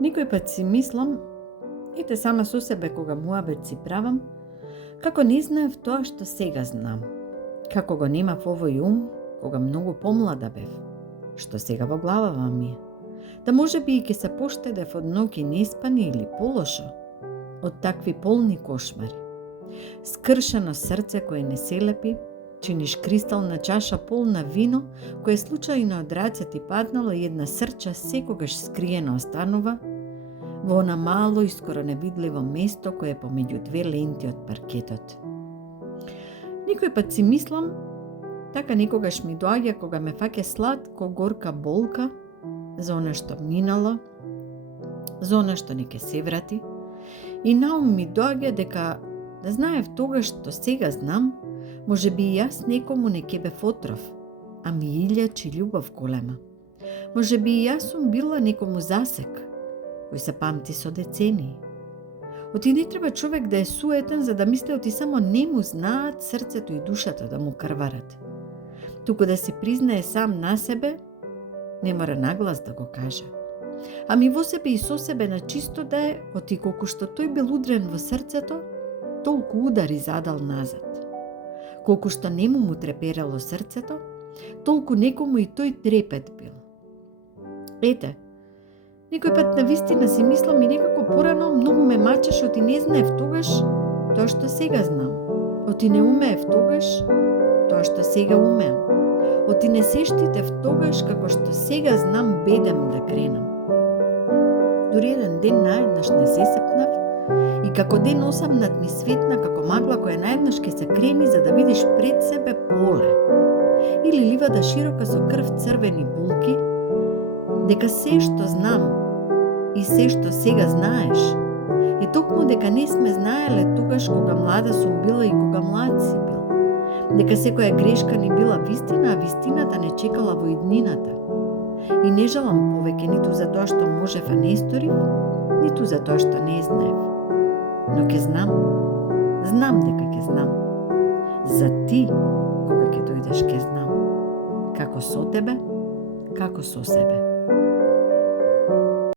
Никој пат си мислам, ете сама со себе кога муабет си правам, како не знаев тоа што сега знам. Како го немав овој ум, кога многу помлада бев, што сега во главава ми е. Да може би и ке се поштедев од ноќи неспани или полошо, од такви полни кошмари. Скршено срце кое не се лепи, чиниш кристална чаша полна вино, кое случајно од раце ти паднало и една срча секогаш скриена останува во она мало и скоро невидливо место кое е помеѓу две ленти од паркетот. Никој пат си мислам, така некогаш ми доаѓа кога ме фаќа сладко горка болка за она што минало, за она што не ке се врати, и на ум ми доаѓа дека да знаев тогаш што сега знам, може би и јас некому не ке бев отров, а ми илјачи љубов голема. Може би и јас сум била некому засек, кој се памти со децении. Оти не треба човек да е суетен за да мисли оти само не му знаат срцето и душата да му крварат. Туку да се признае сам на себе, не мора наглас да го каже. Ами во себе и со себе на чисто да е, оти колку што тој бил удрен во срцето, толку удари задал назад. Колку што нему му треперело срцето, толку некому и тој трепет бил. Ете, некој пат навистина си мислам и некако порано многу ме мачеше, оти не знаев тогаш тоа што сега знам. Оти не умеев тогаш тоа што сега умеам. Оти не се штитев тогаш како што сега знам бедем да кренам. Дури еден ден наеднаш не се сепнав и како ден осамнат ми светна како магла која наеднаш ке се крени за да видиш пред себе поле. Или ливада широка со крв црвени булки, дека се што знам и се што сега знаеш, и токму дека не сме знаеле тогаш кога млада сум била и кога млад си бил. Дека секоја грешка ни била вистина, а вистината не чекала во иднината. И не жалам повеќе ниту за тоа што можев, а не сторив, ниту за тоа што не знаев. Но ке знам дека ке знам. За ти, кога ќе дојдеш ке знам. Како со тебе, како со себе.